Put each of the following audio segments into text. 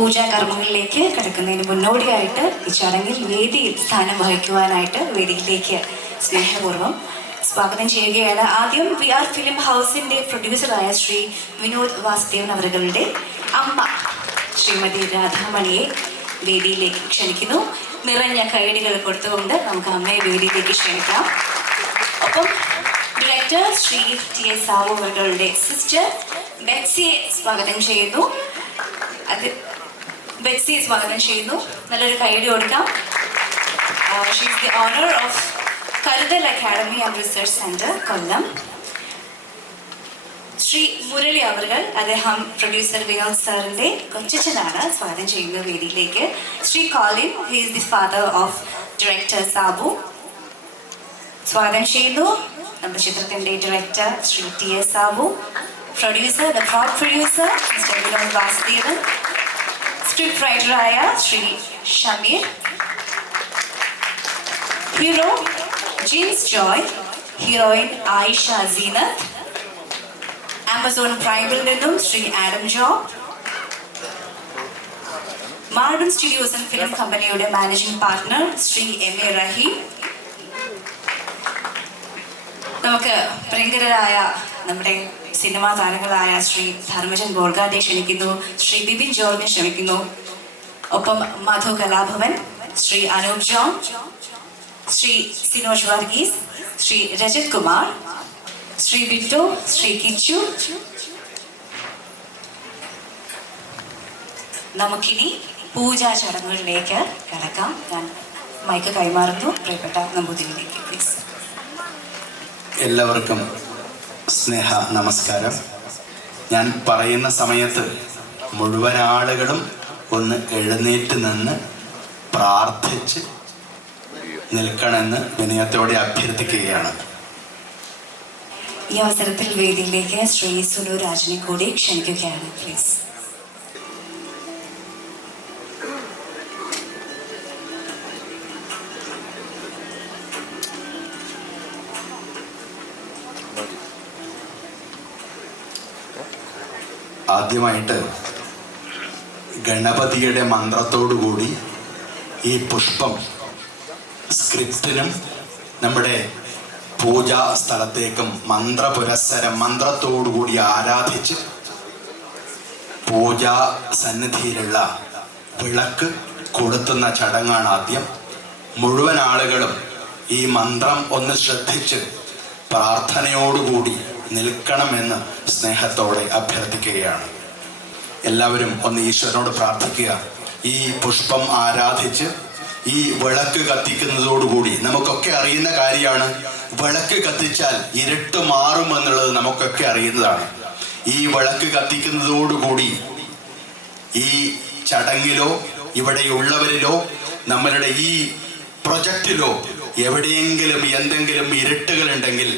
പൂജാകർമ്മങ്ങളിലേക്ക് കടക്കുന്നതിന് മുന്നോടിയായിട്ട് ഈ ചടങ്ങിൽ വേദിയിൽ സ്ഥാനം വഹിക്കുവാനായിട്ട് വേദിയിലേക്ക് സ്നേഹപൂർവ്വം സ്വാഗതം ചെയ്യുകയാണ്. ആദ്യം VR ഫിലിം ഹൗസിന്റെ പ്രൊഡ്യൂസറായ ശ്രീ വിനോദ് വാസുദേവൻ അവരുടെ അമ്മ ശ്രീമതി രാധാമണിയെ വേദിയിലേക്ക് ക്ഷണിക്കുന്നു. നിറഞ്ഞ കൈയടികൾ കൊടുത്തുകൊണ്ട് നമുക്ക് അമ്മയെ വേദിയിലേക്ക് ക്ഷണിക്കാം. ഒപ്പം ഡയറക്ടർ ശ്രീ TS സാവു അവരുടെ സിസ്റ്റർ ബെറ്റ്സിയെ സ്വാഗതം ചെയ്യുന്നു. നല്ലൊരു കൈയടി കൊടുക്കാം. She is the owner of Karuthal academy and research centre, Kollam. Shri Murali അവർകൾ, അദ്ദേഹം പ്രൊഡ്യൂസർ വിനോദ് സാറിന്റെ കൊച്ചച്ഛനാണ്, സ്വാഗതം ചെയ്യുന്ന വേദിയിലേക്ക്. Shri Colin, he is the father of director Sabu, സ്വാഗതം ചെയ്യുന്നു. നമ്മുടെ ചിത്രത്തിന്റെ director Shri TS Sabu, producer the proud producer mister Vinod Vasudevan, script റൈറ്ററായ Shri Shameer, hero James Joy, heroine Ayisha Zeenath, Amazon പ്രൈമിൽ നിന്നും Shri Adam Job, Marble Studios and film കമ്പനിയുടെ മാനേജിംഗ് പാർട്ട്ണർ ശ്രീ MA റഹീം. നമുക്ക് പ്രിയങ്കരായ നമ്മുടെ സിനിമാ താരങ്ങളായ ശ്രീ ധർമ്മജൻ ബോൾഗാതെ ക്ഷണിക്കുന്നു, ശ്രീ ബിപിൻ ജോർജിനെ ക്ഷണിക്കുന്നു. ഒപ്പം മധു കലാഭവൻ, ശ്രീ അനൂപ് ജോൺ, ശ്രീ സിനോജ് വർഗീസ്, ശ്രീ രജത് കുമാർ, ശ്രീ ബിറ്റു, ശ്രീ കിച്ചു. നമുക്കിനി പൂജാ ചടങ്ങുകളിലേക്ക് കടക്കാം. ഞാൻ മൈക്ക് കൈമാറുന്നു പ്രിയപ്പെട്ട നമ്പൂതിരിയിലേക്ക്, പ്ലീസ്. എല്ലാവർക്കും സ്നേഹ നമസ്കാരം. ഞാൻ പറയുന്ന സമയത്ത് മുഴുവൻ ആളുകളും ഒന്ന് എഴുന്നേറ്റ് നിന്ന് പ്രാർത്ഥിച്ച് നിൽക്കണമെന്ന് വിനയത്തോടെ അഭ്യർത്ഥിക്കുകയാണ്. ഈ അവസരത്തിൽ വേദിയിലേക്ക് ശ്രീ സുനു രാജിനെ കൂടി ക്ഷണിക്കുകയാണ്, പ്ലീസ്. ആദ്യമായിട്ട് ഗണപതിയുടെ മന്ത്രത്തോടുകൂടി ഈ പുഷ്പം സ്ക്രിപ്റ്റിനും നമ്മുടെ പൂജാ സ്ഥലത്തേക്കും മന്ത്രപുരസ്സരം മന്ത്രത്തോടുകൂടി ആരാധിച്ച് പൂജാ സന്നിധിയിലുള്ള വിളക്ക് കൊളുത്തുന്ന ചടങ്ങാണ് ആദ്യം. മുഴുവൻ ആളുകളും ഈ മന്ത്രം ഒന്ന് ശ്രദ്ധിച്ച് പ്രാർത്ഥനയോടുകൂടി നിൽക്കണമെന്ന് സ്നേഹത്തോടെ അഭ്യർത്ഥിക്കുകയാണ്. എല്ലാവരും ഒന്ന് ഈശ്വരനോട് പ്രാർത്ഥിക്കുക. ഈ പുഷ്പം ആരാധിച്ച് ഈ വിളക്ക് കത്തിക്കുന്നതോടുകൂടി നമുക്കൊക്കെ അറിയുന്ന കാര്യമാണ്, വിളക്ക് കത്തിച്ചാൽ ഇരുട്ട് മാറുമെന്നുള്ളത് നമുക്കൊക്കെ അറിയുന്നതാണ്. ഈ വിളക്ക് കത്തിക്കുന്നതോടുകൂടി ഈ ചടങ്ങിലോ ഇവിടെയുള്ളവരിലോ നമ്മളുടെ ഈ പ്രൊജക്റ്റിലോ എവിടെയെങ്കിലും എന്തെങ്കിലും ഇരുട്ടുകൾ ഉണ്ടെങ്കിൽ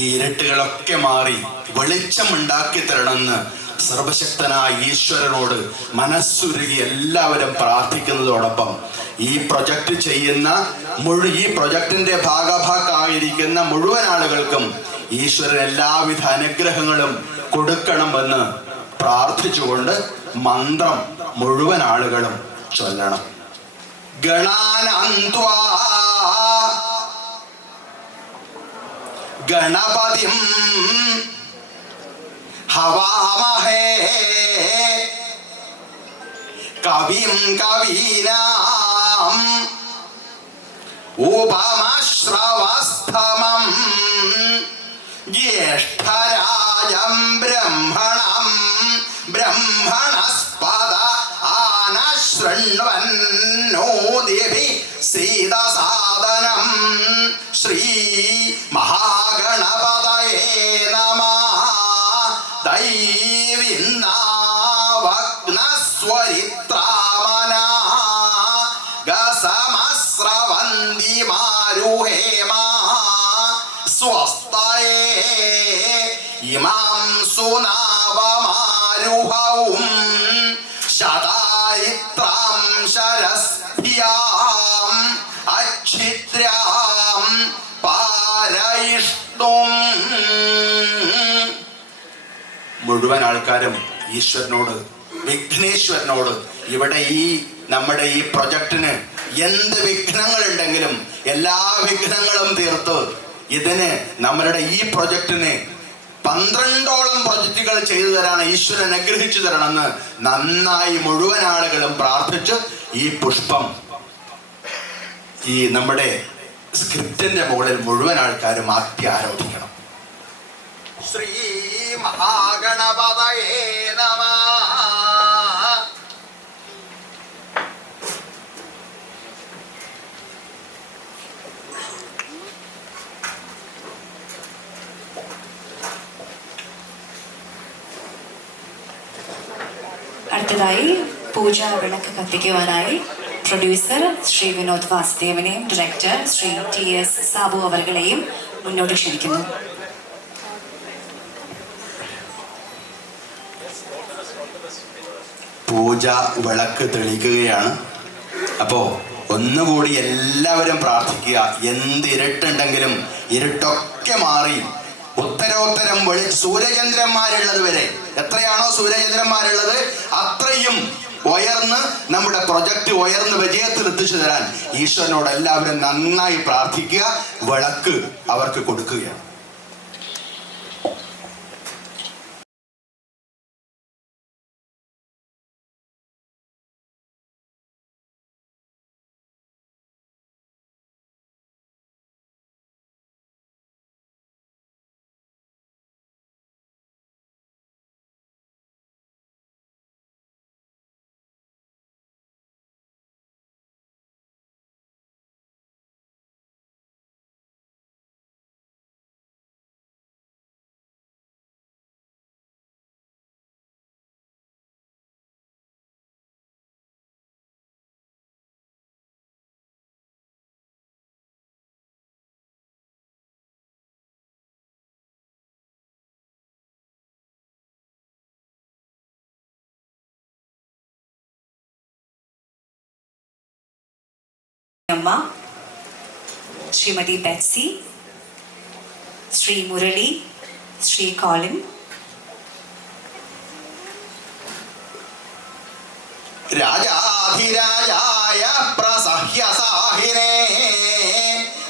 ഈ ഇരുട്ടുകളൊക്കെ മാറി വെളിച്ചം ഉണ്ടാക്കി തരണമെന്ന് സർവശക്തനായ ഈശ്വരനോട് മനസ്സുരുകി എല്ലാവരും പ്രാർത്ഥിക്കുന്നതോടൊപ്പം ഈ പ്രൊജക്റ്റ് ചെയ്യുന്ന ഈ പ്രൊജക്റ്റിന്റെ ഭാഗഭാക്കായിരിക്കുന്ന മുഴുവൻ ആളുകൾക്കും ഈശ്വരൻ എല്ലാവിധ അനുഗ്രഹങ്ങളും കൊടുക്കണമെന്ന് പ്രാർത്ഥിച്ചുകൊണ്ട് മന്ത്രം മുഴുവൻ ആളുകളും ചൊല്ലണം. ഗണാനാന്ത്വാ ഗണപതിം ഹവാമഹേ കവിം കവീനാം ഉപമശ്രവസ്തമം ജ്യേഷ്ഠരാജം ബ്രഹ്മണം ബ്രഹ്മണസ്പദ ആനശൃണ്വന്നോദിഭിः സീതസാദനം ശ്രീ മഹാഗണപതയേ നമഃ. ദൈവിന്നാവഗ്നസ്വരിത്രാമനാ ഗസമസ്രവന്തി മാരുഹേമ സ്വസ്തയേ ഇമാം സുനാവമാരുഹവും ശതായിത്രാം ശരസ്ഭ്യാം അച്ഛിദ്രാം പാരയിഷ്ണും. മുഴുവൻ ആൾക്കാരും ഈശ്വരനോട് വിഘ്നേശ്വരനോട് ഇവിടെ നമ്മുടെ ഈ പ്രൊജക്ടിന് എന്ത് വിഘ്നങ്ങളുണ്ടെങ്കിലും എല്ലാ വിഘ്നങ്ങളും തീർത്ത് ഇതിന് നമ്മളുടെ ഈ പ്രൊജക്ടിന് 12ഓളം പ്രൊജക്റ്റുകൾ ചെയ്തു തരാൻ ഈശ്വരൻ അനുഗ്രഹിച്ചു തരണമെന്ന് നന്നായി മുഴുവൻ ആളുകളും പ്രാർത്ഥിച്ച് ഈ പുഷ്പം ഈ നമ്മുടെ സ്ക്രിപ്റ്റിന്റെ മുകളിൽ മുഴുവൻ ആൾക്കാരും ആദ്യം ആരോധിക്കണം. ശ്രീ മഹാഗണപതയേ നമഃ. അടുത്തതായി പൂജാ വിളക്ക് കത്തിക്കുവാനായി പ്രൊഡ്യൂസർ ശ്രീ വിനോദ് വാസുദേവനെയും ഡയറക്ടർ ശ്രീ TS സാബു അവരുടെയും മുന്നോട്ട് ക്ഷണിക്കുന്നു. പൂജ വിളക്ക് തെളിക്കുകയാണ്. അപ്പോൾ ഒന്നുകൂടി എല്ലാവരും പ്രാർത്ഥിക്കുക. എന്ത് ഇരുട്ടുണ്ടെങ്കിലും ഇരുട്ടൊക്കെ മാറി ഉത്തരോത്തരം സൂര്യചന്ദ്രന്മാരുള്ളത് വരെ, എത്രയാണോ സൂര്യചന്ദ്രന്മാരുള്ളത് അത്രയും ഉയർന്ന് നമ്മുടെ പ്രൊജക്റ്റ് ഉയർന്ന് വിജയത്തിൽ എത്തിച്ചു തരാൻ ഈശ്വരനോട് എല്ലാവരും നന്നായി പ്രാർത്ഥിക്കുക. വിളക്ക് അവർക്ക് കൊടുക്കുകയാണ്. അമ്മ ശ്രീമതി ബെറ്റ്സി, ശ്രീ മുരളി, ശ്രീ കോളിൻ, രാജാധിരാജായ പ്രസഹ്യസാഹിനേ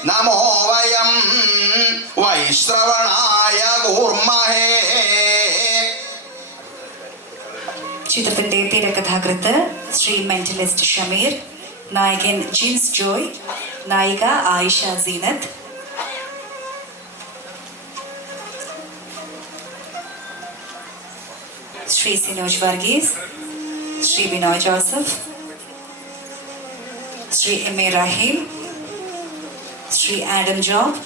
നമോ വയം വൈശ്രവണായ കൂർമഹേ. ചിത്രത്തിന്റെ തിരക്കഥാകൃത്ത് ശ്രീ മെന്റലിസ്റ്റ് ഷമീർ, നായകൻ ജിൻസ് ജോയ്, നായിക ആയിഷ സീനത്ത്. ശ്രീ സിനോജ് വർഗീസ്, ശ്രീ ബിനോയ് ജോസഫ്, ശ്രീ MA റഹീം, ശ്രീ ആഡം ജോബ്,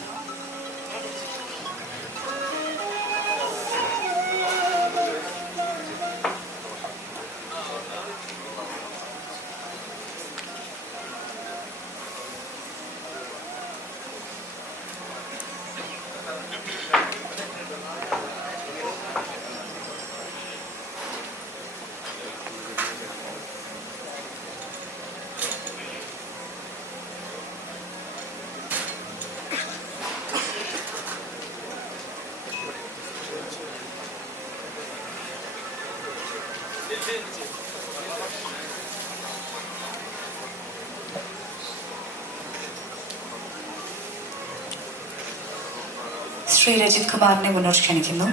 ശ്രീ രജിത് കുമാറിനെ മുന്നോട്ട് ക്ഷണിക്കുന്നു.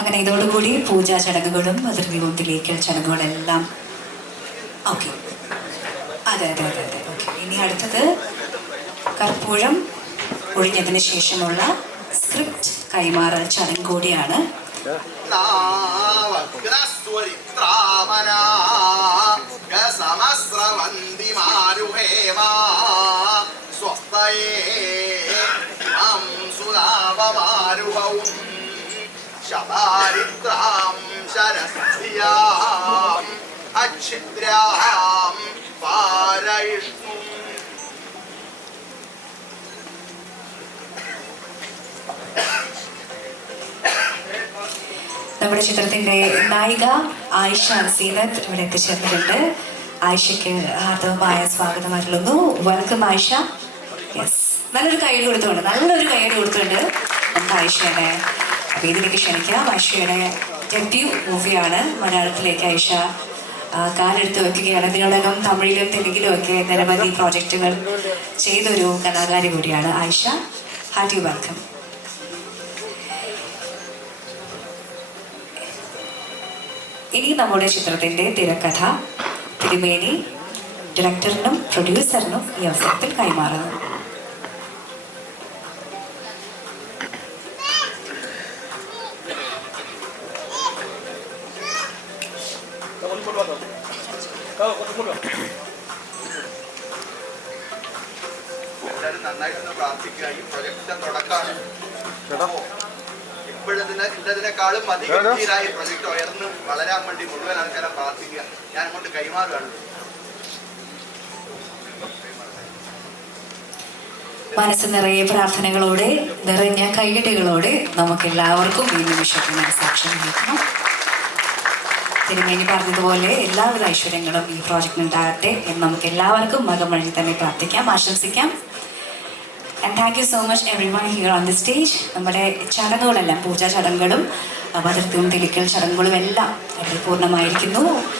അങ്ങനെ ഇതോടുകൂടി പൂജാ ചടങ്ങുകളും അതിർദീപം തെളിയിക്കൽ ചടങ്ങുകളെല്ലാം ഓക്കെ. അതെ അതെ അതെ അതെ ഓക്കെ. ഇനി അടുത്തത് കർപ്പൂരം ഒഴിഞ്ഞതിന് ശേഷമുള്ള സ്ക്രിപ്റ്റ് കൈമാറൽ ചടങ്ങ് കൂടിയാണ്. ശതാരിത്രാം ശരസ്യാം അച്ഛിദ്രാം പാരയിഷ്ണു. നമ്മുടെ ചിത്രത്തിന്റെ നായിക ആയിഷ സീനത്ത് ഇവിടെ എത്തിച്ചേർന്നിട്ടുണ്ട്. ആയിഷയ്ക്ക് ഹാർദവമായ സ്വാഗതം അരുളുന്നു. വെൽക്കം ആയിഷ. യെസ്, നല്ലൊരു കൈയ്യടി കൊടുത്തുകൊണ്ട് നമുക്ക് ആയിഷയുടെ വേദിയിലേക്ക് ക്ഷണിക്കാം. ആയിഷയുടെ ഡെബ്യൂ മൂവിയാണ് മലയാളത്തിലേക്ക് ആയിഷ കാലെടുത്ത് വെക്കുകയാണ്. ഇതിനോടകം തമിഴിലും തെലുങ്കിലും ഒക്കെ നിരവധി പ്രോജക്റ്റുകൾ ചെയ്തൊരു കലാകാരി കൂടിയാണ് ആയിഷ. Hearty welcome. ഇനി നമ്മുടെ ചിത്രത്തിന്റെ തിരക്കഥ തിരുമേനി ഡയറക്ടറിനും പ്രൊഡ്യൂസറിനും ഈ അവസരത്തിൽ കൈമാറുന്നു. നന്നായിട്ടൊന്ന് പ്രാർത്ഥിക്കുക. ഈ പ്രൊജക്ടിന്റെ തുടക്കമാണ്. ഇപ്പോഴതിനേക്കാളും അധികമായി പ്രൊജക്ട് ഉയർന്ന് വളരാൻ വേണ്ടി മുഴുവൻ ആൾക്കാരെ പ്രാർത്ഥിക്കുക. ഞാൻ അങ്ങോട്ട് കൈമാറുകയാണ്. മനസ്സ് നിറയെ പ്രാർത്ഥനകളോടെ നിറഞ്ഞ കൈയ്യടികളോടെ നമുക്ക് എല്ലാവർക്കും ഈ നിമിഷത്തിന് സാക്ഷ്യം വഹിക്കണം. തിരുമേനി പറഞ്ഞതുപോലെ എല്ലാവിധ ഐശ്വര്യങ്ങളും ഈ പ്രോജക്റ്റിന് ഉണ്ടാകട്ടെ എന്ന് നമുക്ക് എല്ലാവർക്കും മകം വഴി തന്നെ പ്രാർത്ഥിക്കാം, ആശംസിക്കാം. And thank you so much everyone here on the stage. നമ്മുടെ ചടങ്ങുകളെല്ലാം പൂജാ ചടങ്ങുകളും അതിർത്തിയും തെളിക്കൽ ചടങ്ങുകളും എല്ലാം പൂർണ്ണമായിരിക്കുന്നു.